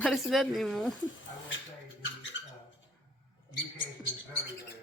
What is that, Nemo? I will say the UK has been very, very